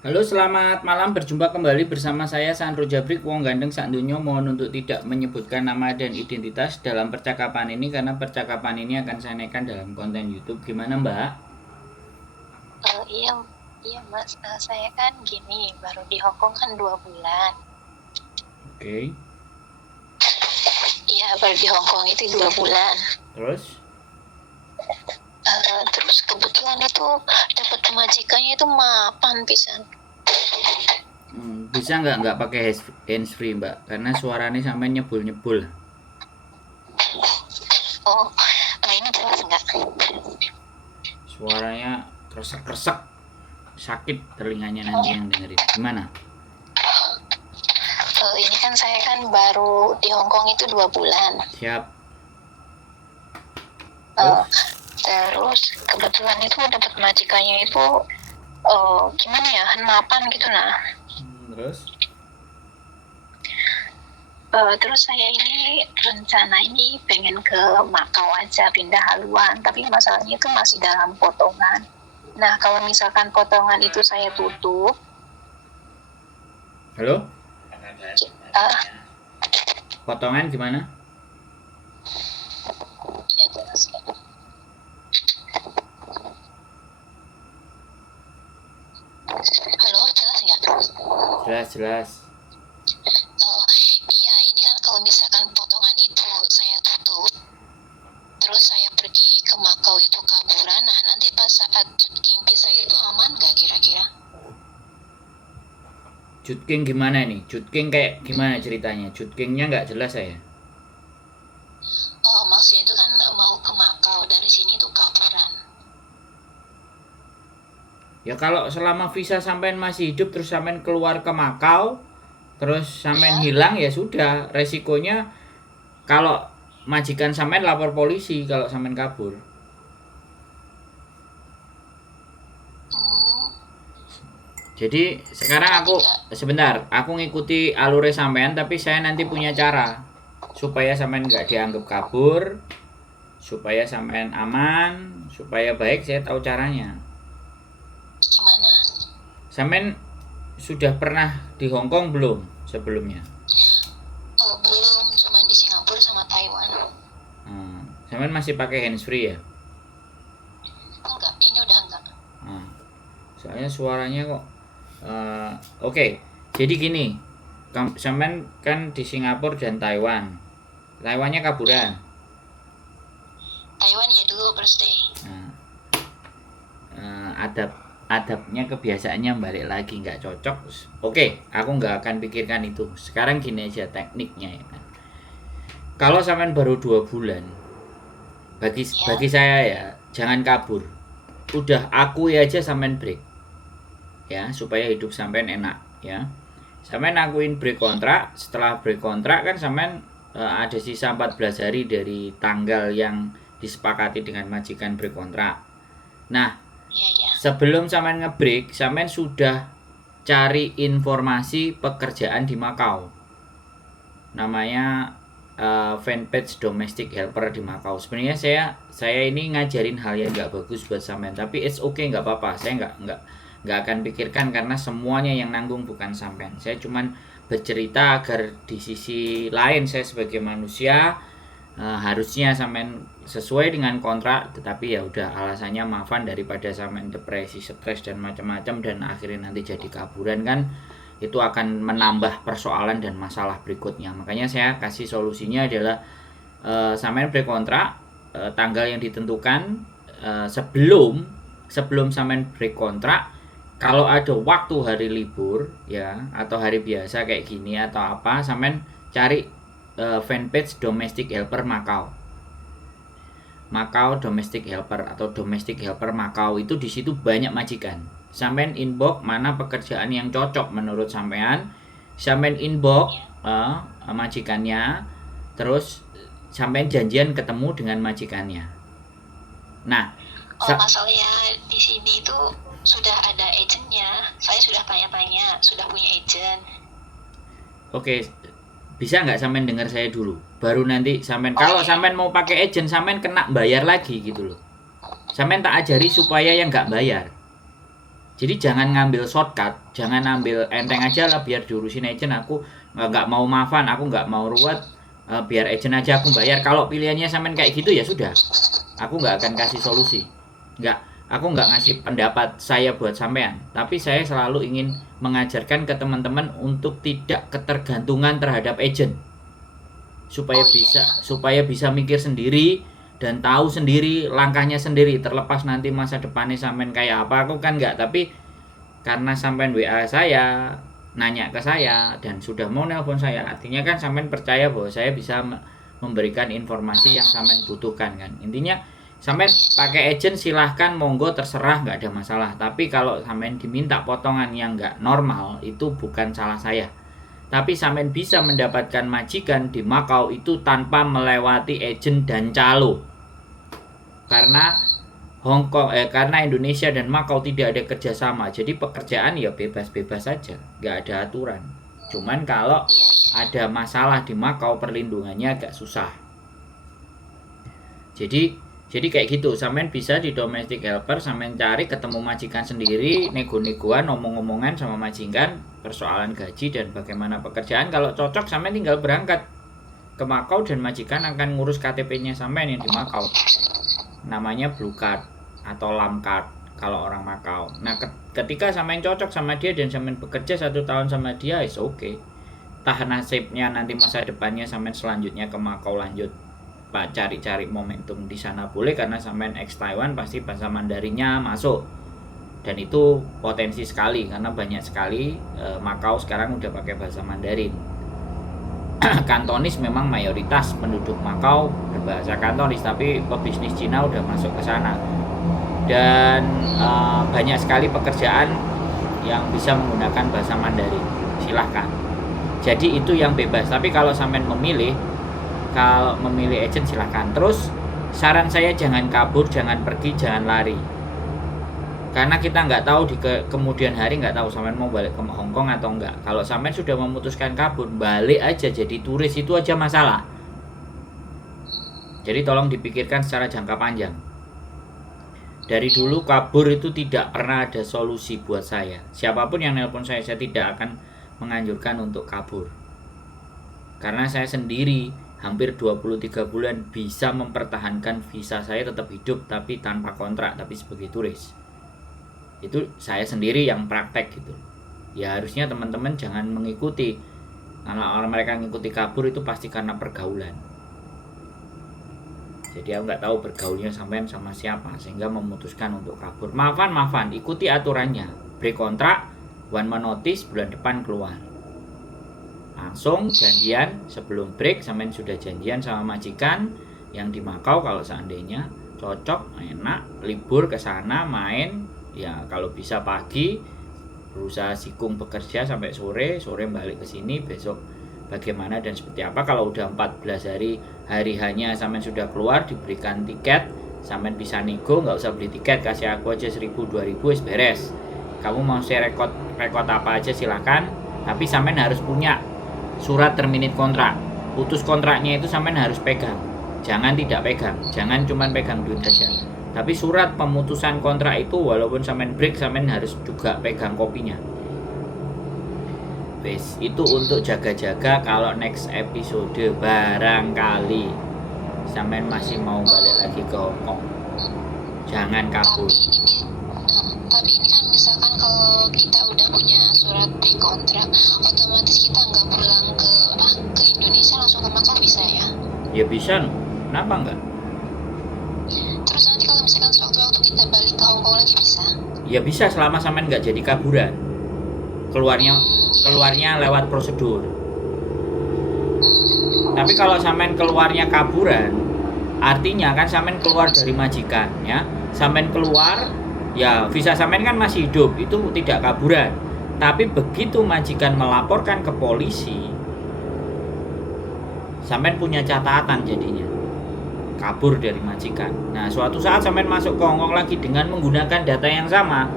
Halo, selamat malam. Berjumpa kembali bersama saya Sandro Jabrik, wong gandeng sak donya. Mohon untuk tidak menyebutkan nama dan identitas dalam percakapan ini karena percakapan ini akan saya naikkan dalam konten YouTube. Gimana, Mbak? Iya, iya Mas. Saya kan gini, baru di Hong Kong kan 2 bulan. Oke. Iya, baru di Hong Kong itu 2 bulan. Terus? Terus kebetulan itu dapat majikannya itu mapan pisan. Bisa nggak pakai hands free, Mbak? Karena suaranya sampai nyebul-nyebul. Oh, ini jelas nggak? Suaranya kresek-kresek. Sakit telinganya nanti yang dengerin. Gimana? Ini kan saya kan baru di Hong Kong itu 2 bulan. Siap. Terus kebetulan itu dapat majikannya itu gimana ya, mapan gitu nah. Terus? Terus saya ini rencana ini pengen ke Makau aja, pindah haluan, tapi masalahnya itu masih dalam potongan. Nah, kalau misalkan potongan itu saya tutup. Halo? uh, Potongan gimana? ya jelas ya. Halo, jelas nggak? Jelas. Oh iya, ini kan kalau misalkan potongan itu saya tutup, terus saya pergi ke Makau itu kaburan, nah nanti pas saat kimpi saya itu aman nggak kira-kira? Jutking gimana nih? Jutking kayak gimana ceritanya? Jutkingnya nggak jelas saya. Maksudnya itu kan mau ke Makau, dari sini tuh kaburan. Ya kalau selama visa sampean masih hidup terus sampean keluar ke Makau, terus sampean hilang ya sudah, resikonya kalau majikan sampean lapor polisi kalau sampean kabur. Jadi sekarang aku ngikuti alure sampean, tapi saya nanti punya cara supaya sampean nggak dianggap kabur, supaya sampean aman, supaya baik. Saya tahu caranya. Gimana? Sampean sudah pernah di Hong Kong belum sebelumnya? Belum, cuma di Singapura sama Taiwan. Sampean masih pakai hands free ya? Enggak, ini udah enggak. Soalnya suaranya kok oke. Jadi gini, sampean kan di Singapura dan Taiwan. Taiwannya kaburan. Taiwan ya dulu birthday. Adabnya kebiasaannya balik lagi nggak cocok. Oke, aku nggak akan pikirkan itu. Sekarang gini aja tekniknya ya kan. Kalau sampean baru 2 bulan, bagi saya ya jangan kabur. Udah akui aja sampean break. Ya, supaya hidup sampean enak ya. Sampean akuin break kontrak, setelah break kontrak kan sampean ada sisa 14 hari dari tanggal yang disepakati dengan majikan break kontrak. Nah, sebelum sampean ngebreak, sampean sudah cari informasi pekerjaan di Makau. Namanya fanpage domestic helper di Makau. Sebenarnya saya ini ngajarin hal yang nggak bagus buat sampean, tapi it's okay, nggak apa-apa. Saya nggak akan pikirkan karena semuanya yang nanggung bukan sampean. Saya cuman bercerita agar di sisi lain saya sebagai manusia harusnya sampean sesuai dengan kontrak, tetapi ya udah alasannya maafan daripada sampean depresi, stres dan macam-macam dan akhirnya nanti jadi kaburan kan, itu akan menambah persoalan dan masalah berikutnya. Makanya saya kasih solusinya adalah sampean break kontrak tanggal yang ditentukan, sebelum sampean break kontrak. Kalau ada waktu hari libur ya atau hari biasa kayak gini atau apa, sampean cari fanpage domestic helper Makau. Makau domestic helper atau domestic helper Makau, itu di situ banyak majikan. Sampean inbox mana pekerjaan yang cocok menurut sampean, sampean inbox majikannya, terus sampean janjian ketemu dengan majikannya. Nah, masalahnya di sini itu sudah ada agentnya. Saya sudah tanya-tanya, sudah punya agent. Oke, bisa nggak sampean dengar saya dulu? Baru nanti sampean kalau sampean mau pakai agent, sampean kena bayar lagi gitu loh. Sampean tak ajari supaya yang nggak bayar. Jadi jangan ngambil shortcut, jangan ambil enteng aja lah biar diurusin agent, aku nggak mau maafan, aku nggak mau ruwet, biar agent aja aku bayar. Kalau pilihannya sampean kayak gitu ya sudah, aku nggak akan kasih solusi, aku nggak ngasih pendapat saya buat sampean, tapi saya selalu ingin mengajarkan ke teman-teman untuk tidak ketergantungan terhadap agent, supaya bisa mikir sendiri dan tahu sendiri langkahnya sendiri, terlepas nanti masa depannya sampean kayak apa. Aku kan enggak, tapi karena sampean WA saya, nanya ke saya dan sudah mau nelpon saya, artinya kan sampean percaya bahwa saya bisa memberikan informasi yang sampean butuhkan kan. Intinya sampean pakai agent silahkan, monggo, terserah, nggak ada masalah. Tapi kalau sampean diminta potongan yang nggak normal, itu bukan salah saya. Tapi sampean bisa mendapatkan majikan di Makau itu tanpa melewati agent dan calo. Karena karena Indonesia dan Makau tidak ada kerjasama, jadi pekerjaan ya bebas-bebas saja, nggak ada aturan. Cuman kalau ada masalah di Makau, perlindungannya agak susah. Jadi kayak gitu, sampean bisa di domestic helper, sampean cari ketemu majikan sendiri, nego-negoan, ngomong-ngomongan sama majikan, persoalan gaji dan bagaimana pekerjaan. Kalau cocok, sampean tinggal berangkat ke Makau dan majikan akan ngurus KTP-nya sampean yang di Makau. Namanya blue card atau lam card kalau orang Makau. Nah, ketika sampean cocok sama dia dan sampean bekerja 1 tahun sama dia, is okay. Tah nasibnya nanti masa depannya sampean selanjutnya ke Makau lanjut Pak cari-cari momentum di sana boleh, karena sampean ex Taiwan pasti bahasa Mandarinnya masuk. Dan itu potensi sekali karena banyak sekali Makau sekarang udah pakai bahasa Mandarin. Kantonis memang mayoritas penduduk Makau berbahasa Kantonis, tapi pebisnis Cina udah masuk ke sana. Dan banyak sekali pekerjaan yang bisa menggunakan bahasa Mandarin. Silahkan. Jadi itu yang bebas. Tapi kalau sampean memilih agent silahkan. Terus saran saya jangan kabur, jangan pergi, jangan lari. Karena kita nggak tahu di kemudian hari, nggak tahu sampean mau balik ke Hong Kong atau enggak. Kalau sampean sudah memutuskan kabur, balik aja jadi turis, itu aja masalah. Jadi tolong dipikirkan secara jangka panjang. Dari dulu kabur itu tidak pernah ada solusi buat saya. Siapapun yang nelpon saya tidak akan menganjurkan untuk kabur. Karena saya sendiri hampir 23 bulan bisa mempertahankan visa saya tetap hidup, tapi tanpa kontrak, tapi sebagai turis. Itu saya sendiri yang praktek gitu. Ya harusnya teman-teman jangan mengikuti. Karena orang mereka mengikuti kabur itu pasti karena pergaulan. Jadi aku nggak tahu bergaulnya sampean sama siapa sehingga memutuskan untuk kabur. Maafan, ikuti aturannya. Break kontrak, 1 month notice, bulan depan keluar. Langsung janjian sebelum break, sampean sudah janjian sama majikan yang di Makau. Kalau seandainya cocok, enak, libur ke sana main. Ya kalau bisa pagi berusaha sikung bekerja sampai sore balik ke sini, besok bagaimana dan seperti apa. Kalau udah 14 hari hanya sampean sudah keluar, diberikan tiket, sampean bisa nego, nggak usah beli tiket, kasih aku aja 1.000-2.000 wis beres. Kamu mau share rekod apa aja silakan, tapi sampean harus punya surat terminate kontrak. Putus kontraknya itu sampean harus pegang, jangan tidak pegang, jangan cuma pegang duit aja. Tapi surat pemutusan kontrak itu walaupun sampean break, sampean harus juga pegang kopinya. Wes, itu untuk jaga-jaga kalau next episode barangkali sampean masih mau balik lagi ke Hong Kong. Jangan kabur. Tapi ini kan misalkan kalau kita udah punya surat pre-kontrak, otomatis kita nggak pulang ke Indonesia langsung ke Makau bisa ya? Ya bisa, kenapa enggak? Terus nanti kalau misalkan sewaktu-waktu kita balik ke Hong Kong lagi bisa? Ya bisa selama sampean nggak jadi kaburan. Keluarnya lewat prosedur. Tapi kalau sampean keluarnya kaburan, artinya kan sampean keluar dari majikan ya. Sampean keluar, ya visa sampean kan masih hidup, itu tidak kaburan. Tapi begitu majikan melaporkan ke polisi, sampean punya catatan jadinya kabur dari majikan. Nah, suatu saat sampean masuk ke Hong Kong lagi dengan menggunakan data yang sama,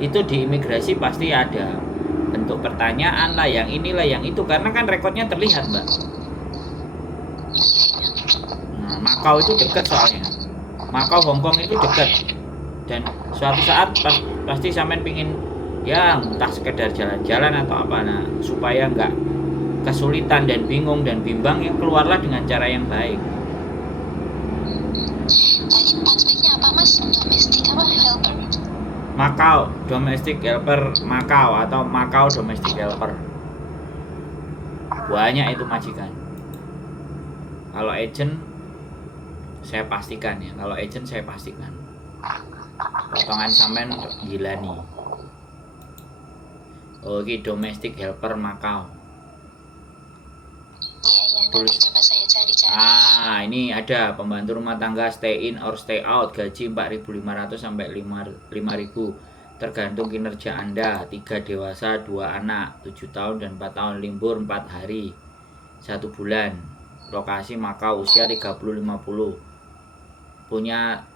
itu di imigrasi pasti ada bentuk pertanyaan lah, yang inilah yang itu, karena kan rekodnya terlihat, Mbak. Nah, Makau itu dekat soalnya. Makau Hong Kong itu dekat. Dan suatu saat pasti sampean pingin ya entah sekedar jalan-jalan atau apa. Nah, supaya nggak kesulitan dan bingung dan bimbang, ya keluarlah dengan cara yang baik. Tadi paspeknya apa mas? Domestik apa helper? Macau domestic helper Macau atau Macau domestic helper, banyak itu majikan. Kalau agent saya pastikan ya, potongan sampean gila nih. Oke, domestic helper Macau. Iya, nanti coba saya cari-cari. Ini ada pembantu rumah tangga stay in or stay out, gaji 4.500 sampai 5.000 tergantung kinerja Anda. 3 dewasa, 2 anak, 7 tahun dan 4 tahun, libur 4 hari 1 bulan. Lokasi Macau, usia 30-50. Punya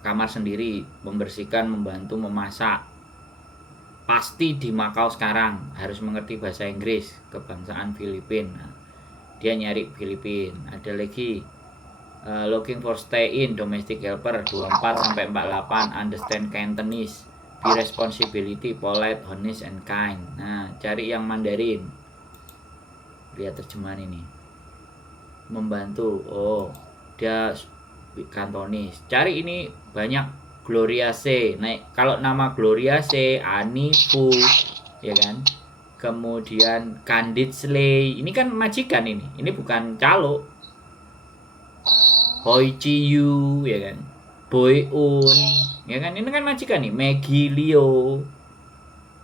kamar sendiri, membersihkan, membantu memasak. Pasti di Macau sekarang harus mengerti bahasa Inggris, kebangsaan Filipina. Dia nyari Filipin. Ada lagi looking for stay in domestic helper 24 sampai 48, understand Cantonese, be responsibility, polite, honest and kind. Nah, cari yang Mandarin. Lihat terjemahan ini. Membantu. Oh, dia Cantonese. Cari ini banyak Gloria C. Nah, kalau nama Gloria C, Ani Fu, ya kan? Kemudian Candid Slay, ini kan majikan ini bukan calo. Hoi Chi Yu, ya kan, Boy Un, ya kan, ini kan majikan nih. Maggie Leo.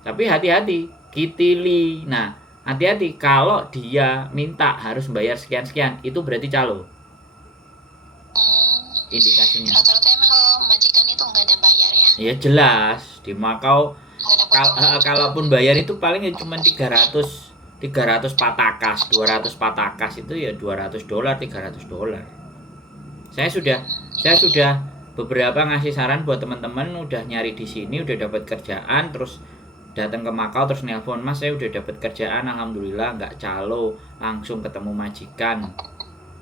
Tapi hati-hati, Kitty Lee. Nah, hati-hati kalau dia minta harus bayar sekian-sekian, itu berarti calo. Indikasinya. Rata-rata emang kalau majikan itu nggak ada bayar ya? Ya jelas, di Macau kalaupun bayar itu paling cuma 300 patakas, 200 patakas itu ya $200, $300. Saya sudah beberapa ngasih saran buat teman-teman udah nyari di sini, udah dapat kerjaan, terus datang ke Macau terus nelpon, Mas saya udah dapat kerjaan, alhamdulillah, nggak calo, langsung ketemu majikan,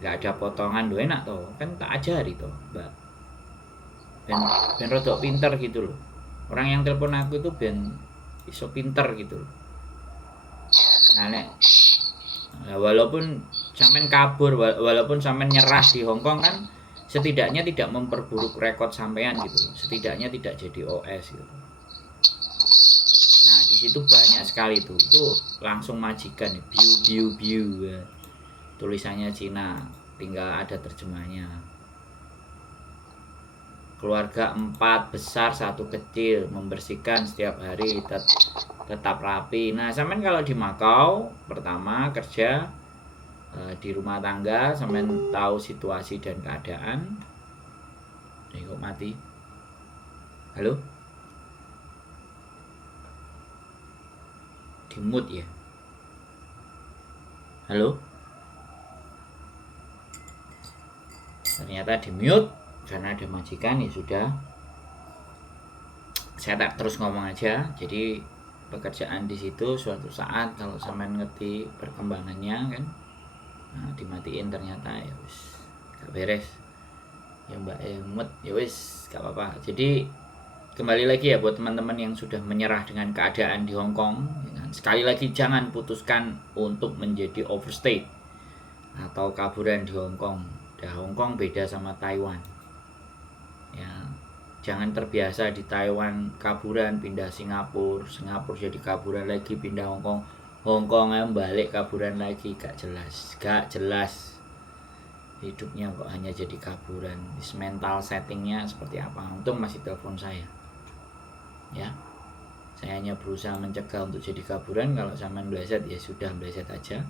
nggak ada potongan, enak toh, kan tak ajari toh, Mbak. Ben rodok pinter gitu loh. Orang yang telepon aku itu ben iso pinter gitu loh. Nah, walaupun sampean kabur, walaupun sampean nyerah di Hongkong kan, setidaknya tidak memperburuk rekod sampean gitu. Setidaknya tidak jadi OS gitu. Nah, di situ banyak sekali tuh. Itu langsung majikan nih, biu ya. Tulisannya Cina, tinggal ada terjemahnya. Keluarga 4 besar 1 kecil, membersihkan setiap hari, tetap rapi. Nah, sampean kalau di Macau pertama kerja di rumah tangga, sampean tahu situasi dan keadaan. Kok mati? Halo? Di mute ya? Halo? Ternyata di mute karena ada majikan. Ya sudah, saya tak terus ngomong aja. Jadi pekerjaan di situ suatu saat kalau sampean ngerti perkembangannya kan, nah, dimatiin ternyata ya wis gak beres ya Mbak, mut ya wis gak apa-apa. Jadi kembali lagi ya buat teman-teman yang sudah menyerah dengan keadaan di Hongkong, ya kan? Sekali lagi jangan putuskan untuk menjadi overstay atau kaburan di Hongkong. Hongkong beda sama Taiwan. Ya, jangan terbiasa di Taiwan kaburan pindah Singapura jadi kaburan lagi, pindah Hongkong balik kaburan lagi, gak jelas hidupnya kok hanya jadi kaburan. Mental settingnya seperti apa? Untung masih telepon saya ya, saya hanya berusaha mencegah untuk jadi kaburan. Kalau sampean meleset ya sudah, meleset aja.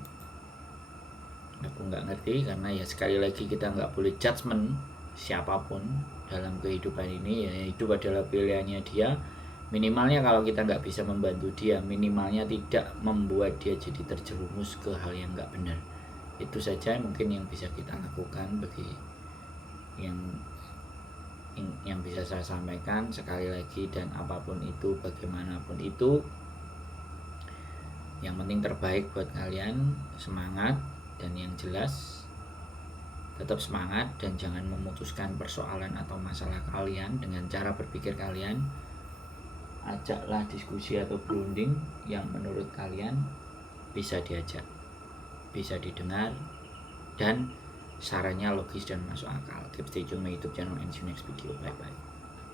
Aku nggak ngerti karena ya sekali lagi kita nggak boleh judgement siapapun dalam kehidupan ini. Ya, hidup adalah pilihannya dia. Minimalnya kalau kita nggak bisa membantu dia, minimalnya tidak membuat dia jadi terjerumus ke hal yang nggak benar. Itu saja mungkin yang bisa kita lakukan bagi yang bisa saya sampaikan. Sekali lagi, dan apapun itu, bagaimanapun itu, yang penting terbaik buat kalian. Semangat, dan yang jelas tetap semangat dan jangan memutuskan persoalan atau masalah kalian dengan cara berpikir kalian. ajaklah diskusi atau berunding yang menurut kalian bisa diajak, bisa didengar, dan sarannya logis dan masuk akal. Keep stay tune my YouTube channel and see you next video. Bye bye.